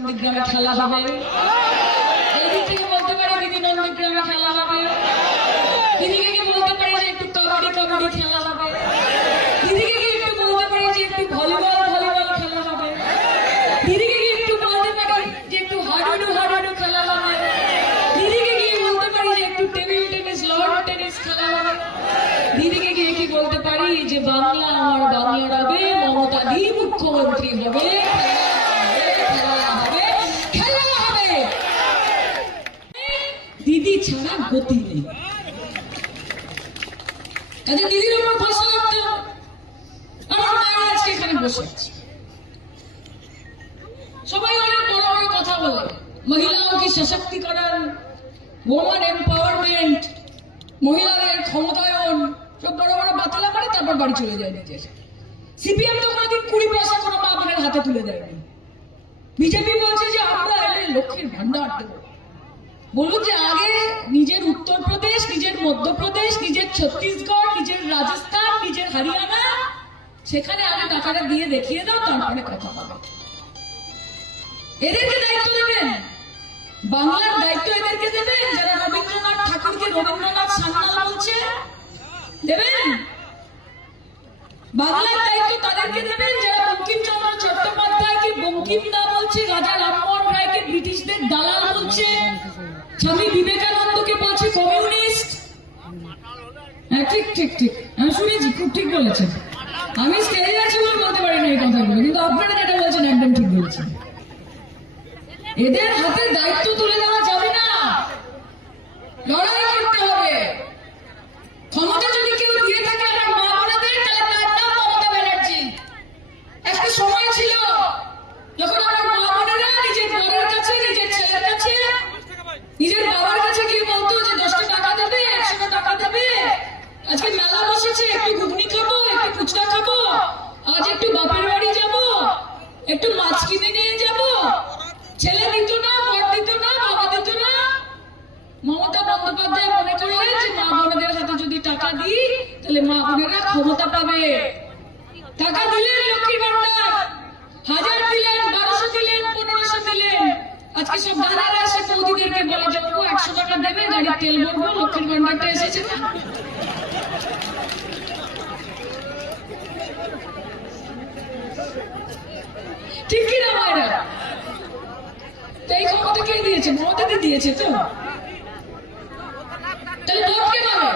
নন্দীগ্রামে খেলা হবে, এই দিক থেকে বলতে পারে দিদি নন্দীগ্রামে খেলা হবে, দিদিকে কি বলতে পারে যে একটু কবাডি খেলা হবে, দিদিকে কি একটু বলতে পারে যে একটু ভলিবল খেলা হবে, দিদিকে কি একটু বলতে পারে যে একটু হাডুডু খেলা হবে, দিদিকে কি বলতে পারি যে একটু টেবিল টেনিস লন টেনিস খেলা হবে, দিদিকে গিয়ে কি বলতে পারি যে বাংলা আমার বাংলা হবে, মমতা দি মুখ্যমন্ত্রী হবে, খেলা হবে। দিদি ছাড়া গতি নেই। দিদির উপর ভরসা করতে হবে। আমার মায়ের আজকে এখানে বসে আছে, সবাই অনেক বড় বড় কথা বলে, মহিলাओं की सशक्तिकरण, women empowerment, মহিলাদের ক্ষমতায়ন, সব বড় বড় বাতলা করে তারপর বাড়ি চলে যায় নিজে। সিপিএম তো কোনোদিন 20 পয়সা কোনো মা বোনের হাতে তুলে দেয়নি। বিজেপি বলছে যে আমরা এলে লক্ষ্মীর ভান্ডার দেবো। বলুন যে আগে নিজের উত্তরপ্রদেশ, নিজের মধ্যপ্রদেশ, নিজের ছত্তিশগড়, নিজের রাজস্থান, নিজের হরিয়ানা, সেখানে আগে টাকাটা দিয়ে দেখিয়ে দাও, তারপরে কথা হবে। এদেরকে দায়িত্ব দেবেন, বাংলার দায়িত্ব এদেরকে দেবেন, যারা রবীন্দ্রনাথ ঠাকুরকে রবীন্দ্রনাথ সান্যাল বলছে দেবেন। বাংলার দায়িত্ব তাদেরকে দেবেন যারা বঙ্কিমচন্দ্র চট্টোপাধ্যায়কে বঙ্কিম না বলছে, রাজা রামমোহন রায়কে ব্রিটিশদের দালাল বলছে, স্বামী বিবেকানন্দকে বলছে কমিউনিস্ট। হ্যাঁ ঠিক ঠিক ঠিক, আমি শুনেছি, খুব ঠিক বলেছেন। আমি স্টেজে আছি বলে বলতে পারি না এই কথাগুলো, কিন্তু আপনারা যেটা বলছেন একদম ঠিক বলেছেন। এদের হাতে দায়িত্ব তুলে দেওয়া যাবে না, লড়াই করতে হবে। ক্ষমতা যদি কেউ দিয়ে থাকে আমার মা বোনেদের, তাহলে তার নাম মমতা ব্যানার্জি। একটা সময় ছিল যখন আমার মা বোনেরা নিজের বরের কাছে, নিজের ছেলের কাছে, নিজের বাবার কাছে গিয়ে বলতো যে 10 টাকা দেবে, 100 টাকা দেবে, আজকে মেলা বসেছে, একটু ঘুগনি খাবো, একটু ফুচকা খাবো, আজ একটু বাপের বাড়ি যাবো, একটু মাছ কিনে নিয়ে যাবো। ছেলে দিত না, বর দিত না, বাবা দিত না। মমতা বন্দ্যোপাধ্যায় মনে করলেন যে মা বোনেদের হাতে যদি টাকা দিই তাহলে মা বোনেরা ক্ষমতা পাবে। টাকা দিলেন লক্ষ্মীর ভান্ডার, 1000 দিলেন, 1200 দিলেন, 1500 দিলেন। আজকে সব দাদারা এসে বৌদিদেরকে বলে যে 100 টাকা দেবে, গাড়ির তেল ভরবো, লক্ষ্মীর ভান্ডারটা এসেছে না। ঠিক কিনা মায়েরা? এই ক্ষমতা কে দিয়েছে? মমতা দিয়েছে তো। তাহলে ভোট কে পাবে?